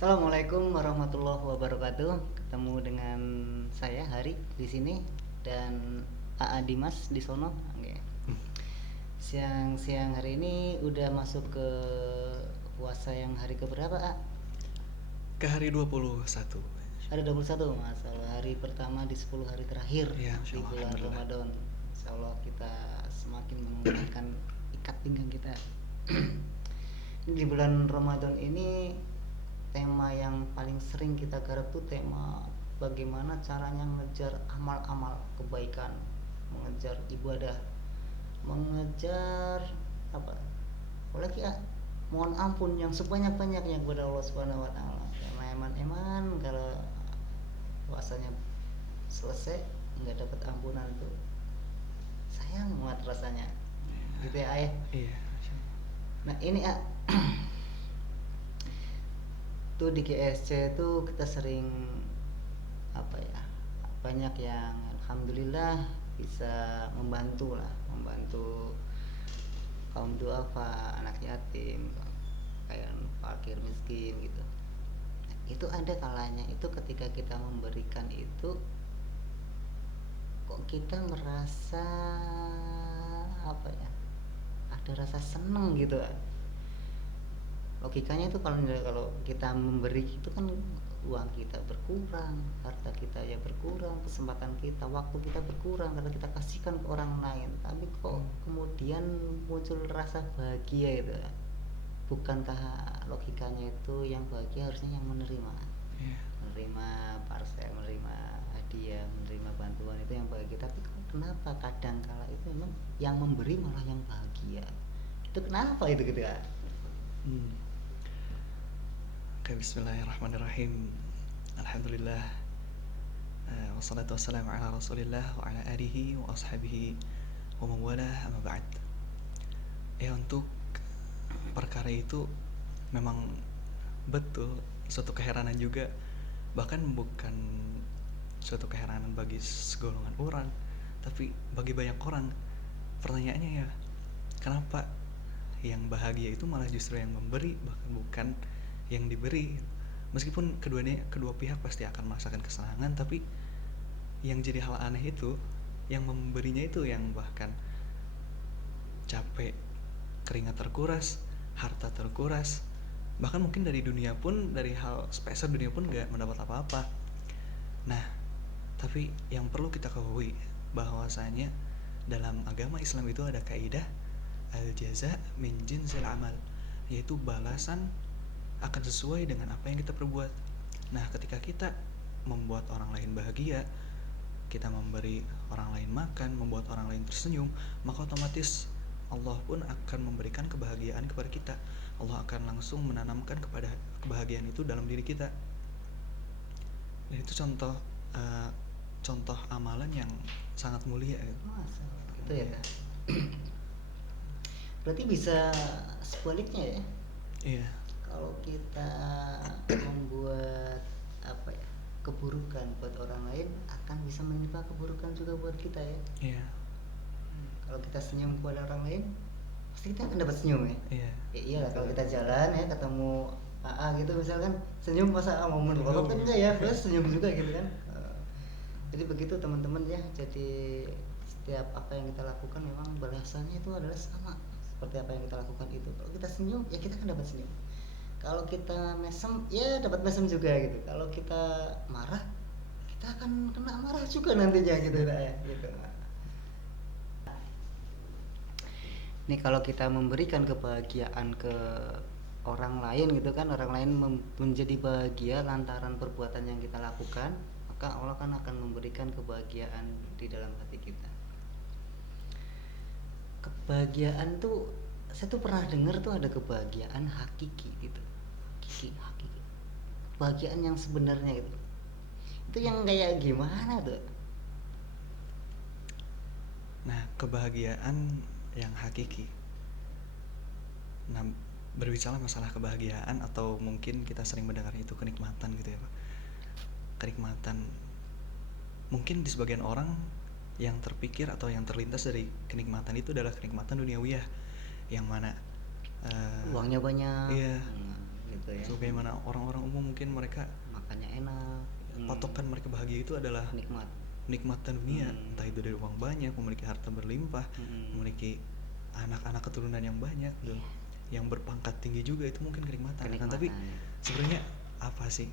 Assalamualaikum warahmatullahi wabarakatuh. Ketemu dengan saya Hari di sini dan AA Dimas di sono. Oke. Siang-siang hari ini udah masuk ke puasa yang hari keberapa, A? Ke hari 21. Hari 21, masalah hari pertama di 10 hari terakhir Ya, Masya di Allah, bulan Alhamdulillah. Ramadan. Insyaallah kita semakin menguatkan ikat pinggang kita. Di bulan Ramadan ini tema yang paling sering kita garap tuh tema bagaimana caranya mengejar amal-amal kebaikan, mengejar ibadah, mengejar apa? Apalagi ya, mohon ampun yang sebanyak-banyaknya kepada Allah Subhanahu wa taala. Karena eman-eman kalau puasanya selesai nggak dapat ampunan tuh sayang banget rasanya. Gitu ya, Ayah. Iya, Masya Allah. Nah, ini ya tuh di GSC tuh kita sering apa ya, banyak yang alhamdulillah bisa membantu kaum duafa, anak yatim, kayak fakir miskin gitu. Nah, itu ada kalanya itu ketika kita memberikan itu kok kita merasa apa ya, ada rasa seneng gitu. Logikanya itu kalau kita memberi itu kan uang kita berkurang, harta kita ya berkurang, kesempatan kita, waktu kita berkurang karena kita kasihkan ke orang lain. Tapi kok kemudian muncul rasa bahagia gitu. Bukankah logikanya itu yang bahagia harusnya yang menerima? Iya. Menerima parcel, menerima hadiah, menerima bantuan itu yang bahagia. Tapi kenapa kadang kala itu memang yang memberi malah yang bahagia? Itu kenapa itu gitu ya? Oke, bismillahirrahmanirrahim. Alhamdulillah. Wassalatu wassalamu ala rasulillah wa ala alihi wa ashabihi wa mawalah amma ba'd. Untuk perkara itu memang betul suatu keheranan juga, bahkan bukan suatu keheranan bagi segolongan orang, tapi bagi banyak orang. Pertanyaannya ya, kenapa yang bahagia itu malah justru yang memberi, bahkan bukan yang diberi? Meskipun kedua pihak pasti akan merasakan kesenangan, tapi yang jadi hal aneh itu yang memberinya itu yang bahkan capek, keringat terkuras, harta terkuras, bahkan mungkin dari dunia pun, dari hal spesial dunia pun gak mendapat apa-apa. Nah, tapi yang perlu kita ketahui bahwasanya dalam agama Islam itu ada kaidah al-jaza min jinsil amal, yaitu balasan akan sesuai dengan apa yang kita perbuat. Nah, ketika kita membuat orang lain bahagia, kita memberi orang lain makan, membuat orang lain tersenyum, maka otomatis Allah pun akan memberikan kebahagiaan kepada kita. Allah akan langsung menanamkan kepada kebahagiaan itu dalam diri kita. Dan itu contoh amalan yang sangat mulia gitu. Masa gitu ya kan? Berarti bisa sebaliknya ya. Iya. Kalau kita membuat apa ya, keburukan buat orang lain akan bisa menimpa keburukan juga buat kita ya. Iya. Kalau kita senyum kepada orang lain pasti kita akan dapat senyum ya. Iya. Ya iyalah, kalau kita jalan ya ketemu AA gitu misalkan, senyum masa mau menutup kan enggak ya, terus senyum juga gitu kan. Jadi begitu teman-teman ya. Jadi setiap apa yang kita lakukan memang balasannya itu adalah sama seperti apa yang kita lakukan itu. Kalau kita senyum ya kita akan dapat senyum. Kalau kita mesem ya dapat mesem juga gitu. Kalau kita marah kita akan kena marah juga nantinya gitu ya gitu. Nih kalau kita memberikan kebahagiaan ke orang lain gitu kan, orang lain menjadi bahagia lantaran perbuatan yang kita lakukan, maka Allah kan akan memberikan kebahagiaan di dalam hati kita. Kebahagiaan tuh saya tuh pernah dengar tuh ada kebahagiaan hakiki gitu. Hakiki. Kebahagiaan yang sebenarnya gitu. Itu yang kayak gimana tuh? Nah, kebahagiaan yang hakiki. Nah, berbicara masalah kebahagiaan, atau mungkin kita sering mendengar itu kenikmatan gitu ya Pak. Kenikmatan, mungkin di sebagian orang yang terpikir atau yang terlintas dari kenikmatan itu adalah kenikmatan duniawiyah, yang mana uangnya banyak. Iya. Gitu gitu ya. Sebagaimana orang-orang umum mungkin mereka Makannya enak, patokan mereka bahagia itu adalah nikmat. nikmatan dunia, entah itu dari uang banyak, memiliki harta berlimpah, memiliki anak-anak keturunan yang banyak, gitu. Yang berpangkat tinggi juga itu mungkin kenikmatan. Nah, tapi sebenarnya apa sih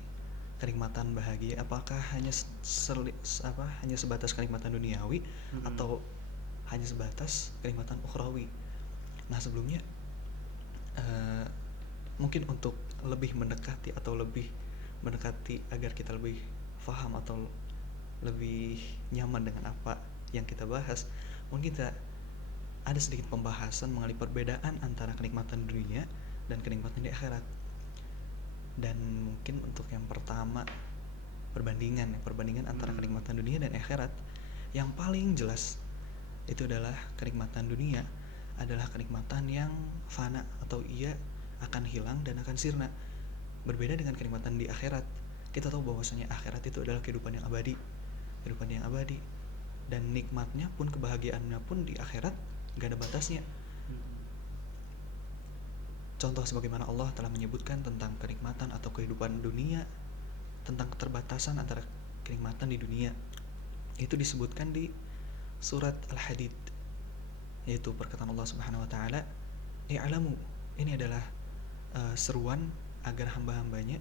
kenikmatan bahagia? Apakah hanya hanya sebatas kenikmatan duniawi atau hanya sebatas kenikmatan ukhrawi? Nah, sebelumnya mungkin untuk lebih mendekati agar kita lebih paham atau lebih nyaman dengan apa yang kita bahas, mungkin kita ada sedikit pembahasan mengenai perbedaan antara kenikmatan dunia dan kenikmatan di akhirat. Dan mungkin untuk yang pertama, perbandingan antara kenikmatan dunia dan akhirat. Yang paling jelas itu adalah kenikmatan dunia adalah kenikmatan yang fana atau ia akan hilang dan akan sirna. Berbeda dengan kenikmatan di akhirat. Kita tahu bahwasanya akhirat itu adalah kehidupan yang abadi, dan nikmatnya pun, kebahagiaannya pun di akhirat gak ada batasnya. Contoh sebagaimana Allah telah menyebutkan tentang kenikmatan atau kehidupan dunia, tentang keterbatasan antara kenikmatan di dunia, itu disebutkan di surat Al-Hadid, yaitu perkataan Allah Subhanahu wa taala, "I'lamu." Ini adalah seruan agar hamba-hambanya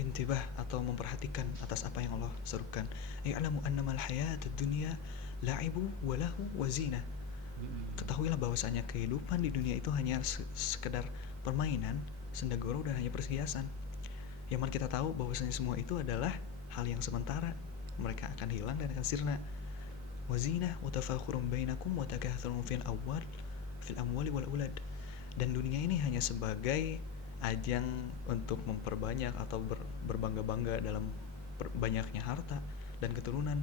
intibah atau memperhatikan atas apa yang Allah serukan. "I'lamu annamal hayatud dunya la'ibu wa lahu wa zinah." Ketahuilah bahwasanya kehidupan di dunia itu hanya sekedar permainan, senda gurau, dan hanya perhiasan. Yang mana kita tahu bahwasanya semua itu adalah hal yang sementara, mereka akan hilang dan akan sirna. Wazinah wa tafakhurun bainakum wa takathurun fil amwali wal aulad. Dan dunia ini hanya sebagai ajang untuk memperbanyak atau berbangga-bangga dalam banyaknya harta dan keturunan.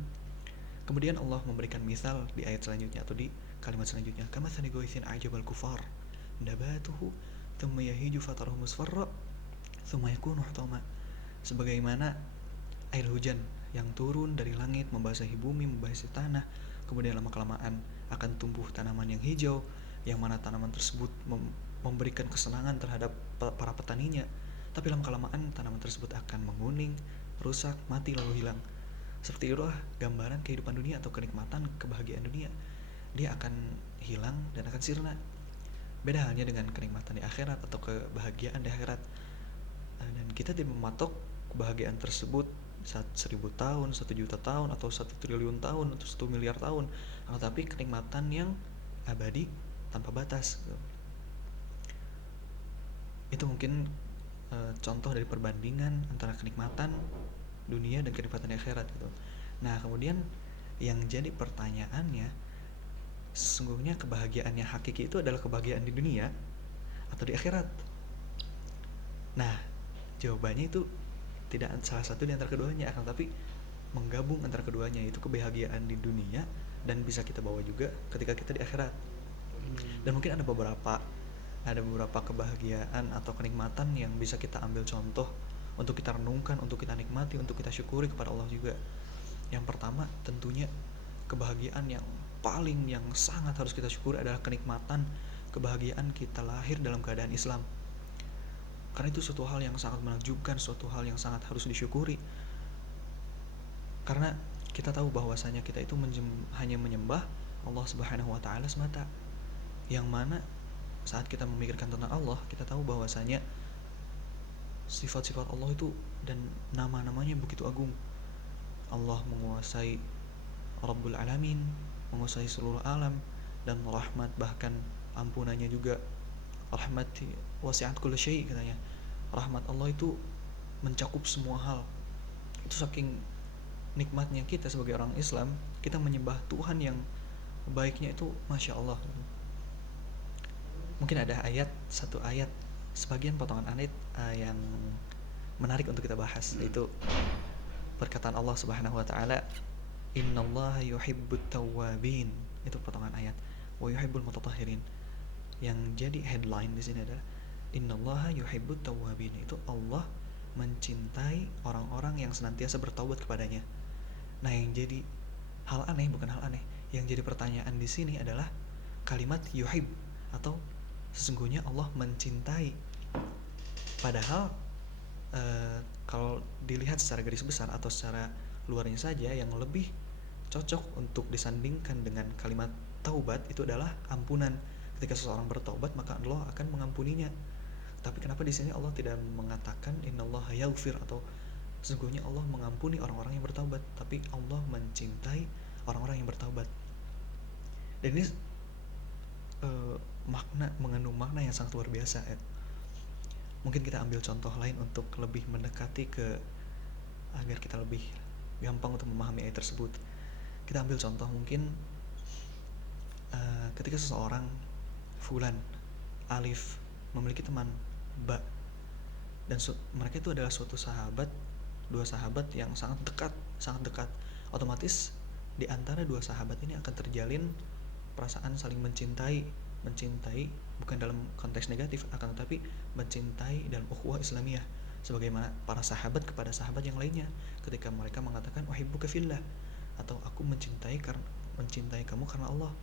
Kemudian Allah memberikan misal di ayat selanjutnya atau di kalimat selanjutnya, kamatsali ghaitsin a'jabal kufar nabatuhu thumma yahiju fatarahu musfarra thumma yakunu hutama. Sebagaimana air hujan yang turun dari langit membasahi bumi, membasahi tanah, kemudian lama-kelamaan akan tumbuh tanaman yang hijau, yang mana tanaman tersebut memberikan kesenangan terhadap para petaninya, tapi lama-kelamaan tanaman tersebut akan menguning, rusak, mati, lalu hilang. Seperti itulah gambaran kehidupan dunia atau kenikmatan, kebahagiaan dunia. Dia akan hilang dan akan sirna. Beda halnya dengan kenikmatan di akhirat atau kebahagiaan di akhirat. Dan kita tidak mematok kebahagiaan tersebut 1000 tahun, 1 juta tahun, atau 1 triliun tahun, atau 1 miliar tahun, tetapi kenikmatan yang abadi tanpa batas. Itu mungkin contoh dari perbandingan antara kenikmatan dunia dan kenikmatan di akhirat gitu. Nah, kemudian yang jadi pertanyaannya, sesungguhnya kebahagiaan yang hakiki itu adalah kebahagiaan di dunia atau di akhirat? Nah, jawabannya itu tidak salah satu di antara keduanya, akan tapi menggabung antara keduanya, yaitu kebahagiaan di dunia dan bisa kita bawa juga ketika kita di akhirat. Dan mungkin ada beberapa kebahagiaan atau kenikmatan yang bisa kita ambil contoh untuk kita renungkan, untuk kita nikmati, untuk kita syukuri kepada Allah juga. Yang pertama tentunya kebahagiaan yang sangat harus kita syukuri adalah kenikmatan kebahagiaan kita lahir dalam keadaan Islam. Karena itu suatu hal yang sangat menakjubkan, suatu hal yang sangat harus disyukuri. Karena kita tahu bahwasanya kita itu hanya menyembah Allah Subhanahu wa taala semata. Yang mana saat kita memikirkan tentang Allah, kita tahu bahwasanya sifat-sifat Allah itu dan nama-namanya begitu agung. Allah menguasai Rabbul Alamin, menguasai seluruh alam, dan rahmat, bahkan ampunannya juga rahmati wasi'at kulli syai' katanya. Rahmat Allah itu mencakup semua hal. Itu saking nikmatnya kita sebagai orang Islam, kita menyembah Tuhan yang baiknya itu Masya Allah. Mungkin ada satu ayat, sebagian potongan ayat yang menarik untuk kita bahas, yaitu perkataan Allah Subhanahu wa taala, "Innallaha yuhibbut tawwabin." Itu potongan ayat, "Wa yuhibbul mutatahhirin." Yang jadi headline di sini adalah "Innallaha yuhibbut tawwabin." Itu Allah mencintai orang-orang yang senantiasa bertaubat kepadanya. Nah, yang jadi yang jadi pertanyaan di sini adalah kalimat yuhib atau sesungguhnya Allah mencintai. Padahal kalau dilihat secara garis besar atau secara luarnya saja, yang lebih cocok untuk disandingkan dengan kalimat taubat itu adalah ampunan. Ketika seseorang bertobat maka Allah akan mengampuninya. Tapi kenapa di sini Allah tidak mengatakan innallaha yaghfir atau sesungguhnya Allah mengampuni orang-orang yang bertaubat, tapi Allah mencintai orang-orang yang bertaubat. Dan ini mengandung makna yang sangat luar biasa ya. Mungkin kita ambil contoh lain untuk lebih mendekati agar kita lebih gampang untuk memahami ayat tersebut. Kita ambil contoh mungkin ketika seseorang Fulan, Alif memiliki teman Ba, dan mereka itu adalah dua sahabat yang sangat dekat. Otomatis di antara dua sahabat ini akan terjalin perasaan saling mencintai bukan dalam konteks negatif, akan tetapi mencintai dalam ukhuwah Islamiyah, sebagaimana para sahabat kepada sahabat yang lainnya ketika mereka mengatakan uhibbuka fillah, atau aku mencintai kamu karena Allah.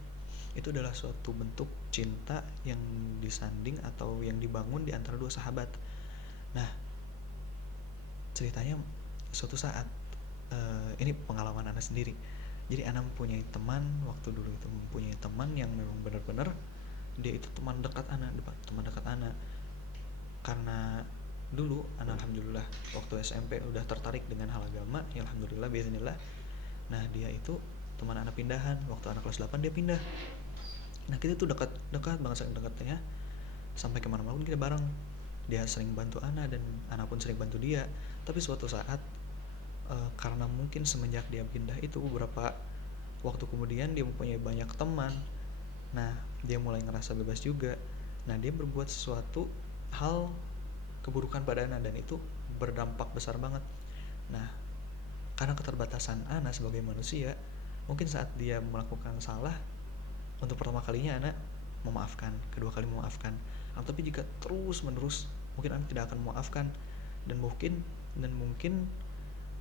Itu adalah suatu bentuk cinta yang disanding atau yang dibangun di antara dua sahabat. Nah, ceritanya suatu saat ini pengalaman Ana sendiri. Jadi Ana mempunyai teman waktu dulu itu, mempunyai teman yang memang benar-benar dia itu teman dekat Ana. Karena dulu Ana alhamdulillah waktu SMP udah tertarik dengan hal agama, ya alhamdulillah biiznillah. Nah, dia itu teman Ana pindahan, waktu Ana kelas 8 dia pindah. Nah, kita tuh dekat banget, saking dekatnya sampai kemana-mana pun kita bareng. Dia sering bantu Ana dan Ana pun sering bantu dia. Tapi suatu saat karena mungkin semenjak dia pindah itu beberapa waktu kemudian dia mempunyai banyak teman. Nah, dia mulai ngerasa bebas juga. Nah, dia berbuat sesuatu hal keburukan pada Ana dan itu berdampak besar banget. Nah, karena keterbatasan Ana sebagai manusia, mungkin saat dia melakukan salah, untuk pertama kalinya Ana memaafkan, kedua kali memaafkan. Tapi jika terus menerus, mungkin Ana tidak akan memaafkan, dan mungkin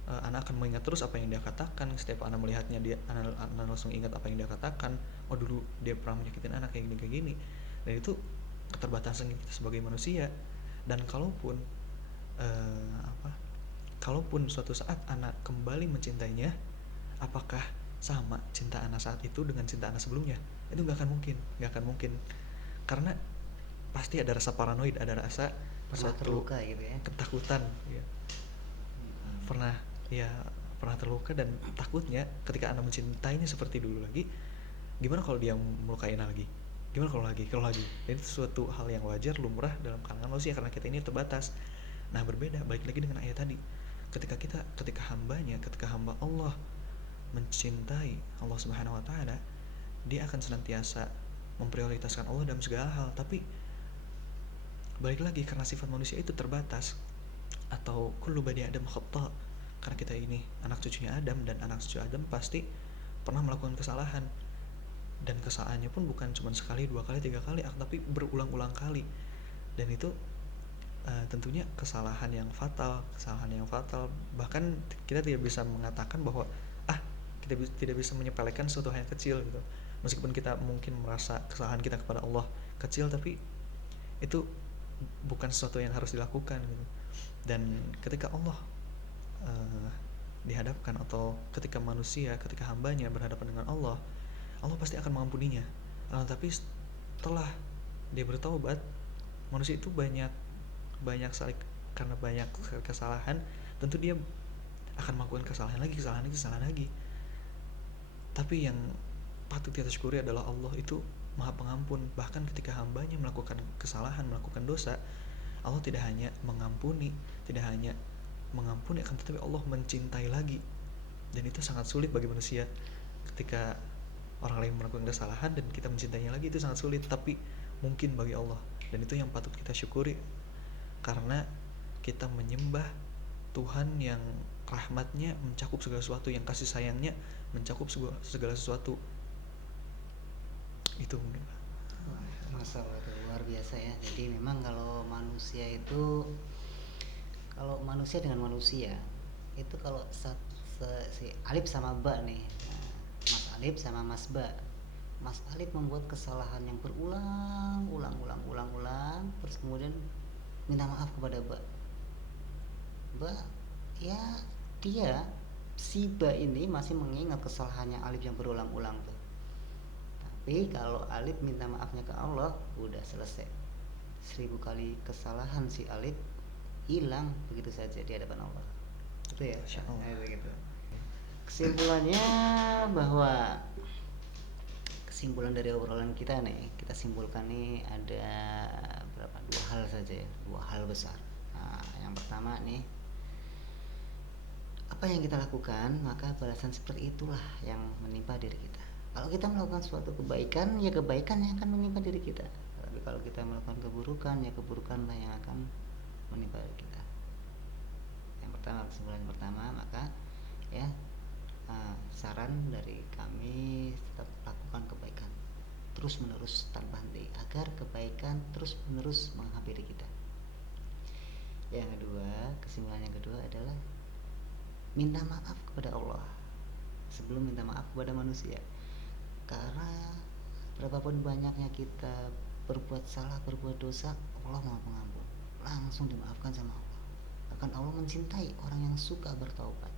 Ana akan mengingat terus apa yang dia katakan. Setiap Ana melihatnya Ana langsung ingat apa yang dia katakan. Oh, dulu dia pernah menyakitin Ana kayak gini. Dan itu keterbatasan kita sebagai manusia. Dan kalaupun suatu saat Ana kembali mencintainya, apakah sama cinta Ana saat itu dengan cinta Ana sebelumnya? Itu nggak akan mungkin, karena pasti ada rasa paranoid, ada rasa terluka gitu ya, ketakutan ya. Pernah terluka dan takutnya ketika Ana mencintainya seperti dulu lagi, gimana kalau dia melukai Ana lagi, gimana kalau lagi. Dan itu suatu hal yang wajar, lumrah dalam kalangan manusia karena kita ini terbatas. Nah, berbeda balik lagi dengan ayat tadi, ketika hamba Allah mencintai Allah Subhanahu wa taala, dia akan senantiasa memprioritaskan Allah dalam segala hal. Tapi balik lagi, karena sifat manusia itu terbatas, atau kullu bani Adam khata', karena kita ini anak cucunya Adam, dan anak cucu Adam pasti pernah melakukan kesalahan, dan kesalahannya pun bukan cuma sekali, 2 kali, 3 kali, tapi berulang-ulang kali. Dan itu tentunya kesalahan yang fatal. Bahkan kita tidak bisa mengatakan bahwa kita tidak bisa menyepelekan suatu hal yang kecil gitu. Meskipun kita mungkin merasa kesalahan kita kepada Allah kecil, tapi itu bukan sesuatu yang harus dilakukan gitu. Dan ketika Allah dihadapkan, atau ketika hambanya berhadapan dengan Allah pasti akan mengampuninya. Tapi setelah dia bertaubat, manusia itu banyak karena banyak kesalahan, tentu dia akan melakukan kesalahan lagi. Tapi yang patut kita syukuri adalah Allah itu Maha Pengampun. Bahkan ketika hambanya melakukan kesalahan, melakukan dosa, Allah tidak hanya mengampuni, akan tetapi Allah mencintai lagi. Dan itu sangat sulit bagi manusia. Ketika orang lain melakukan kesalahan dan kita mencintainya lagi, itu sangat sulit, tapi mungkin bagi Allah. Dan itu yang patut kita syukuri, karena kita menyembah Tuhan yang rahmatnya mencakup segala sesuatu, yang kasih sayangnya mencakup segala sesuatu. Itu mungkin. Masya Allah, itu luar biasa ya. Jadi memang kalau manusia dengan manusia itu, kalau si Alif sama Ba nih, Mas Alif sama Mas Ba, Mas Alif membuat kesalahan yang berulang-ulang, terus kemudian minta maaf kepada Mbak, ya dia si Ba ini masih mengingat kesalahannya Alif yang berulang-ulang tuh. Tapi kalau Alif minta maafnya ke Allah, udah selesai. 1000 kali kesalahan si Alif hilang begitu saja di hadapan Allah. Itu ya. Masya Allah. Begitu. Kesimpulannya bahwa kesimpulan dari obrolan kita nih, kita simpulkan nih ada berapa? 2 hal saja ya, 2 hal besar. Nah, yang pertama nih, apa yang kita lakukan maka balasan seperti itulah yang menimpa diri kita. Kalau kita melakukan suatu kebaikan, ya kebaikan yang akan menimpa diri kita. Tapi kalau kita melakukan keburukan, ya keburukanlah yang akan menimpa diri kita. Yang pertama, kesimpulan yang pertama, maka ya saran dari kami tetap lakukan kebaikan terus menerus tanpa henti agar kebaikan terus menerus menghampiri kita. Yang kedua, kesimpulan yang kedua adalah minta maaf kepada Allah sebelum minta maaf kepada manusia. Karena berapapun banyaknya kita berbuat salah, berbuat dosa, Allah Maha Pengampun, langsung dimaafkan sama Allah. Bahkan Allah mencintai orang yang suka bertaubat.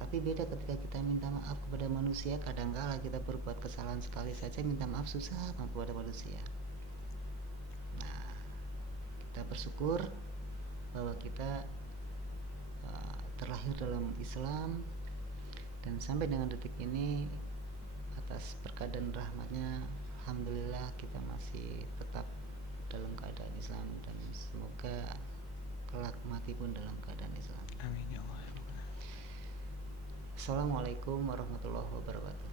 Tapi beda ketika kita minta maaf kepada manusia. Kadangkala kita berbuat kesalahan sekali saja minta maaf susah kepada manusia. Nah, kita bersyukur bahwa kita terlahir dalam Islam, dan sampai dengan detik ini atas berkat dan rahmatnya alhamdulillah kita masih tetap dalam keadaan Islam, dan semoga kelak mati pun dalam keadaan Islam. Amin ya Allah. Assalamualaikum warahmatullahi wabarakatuh.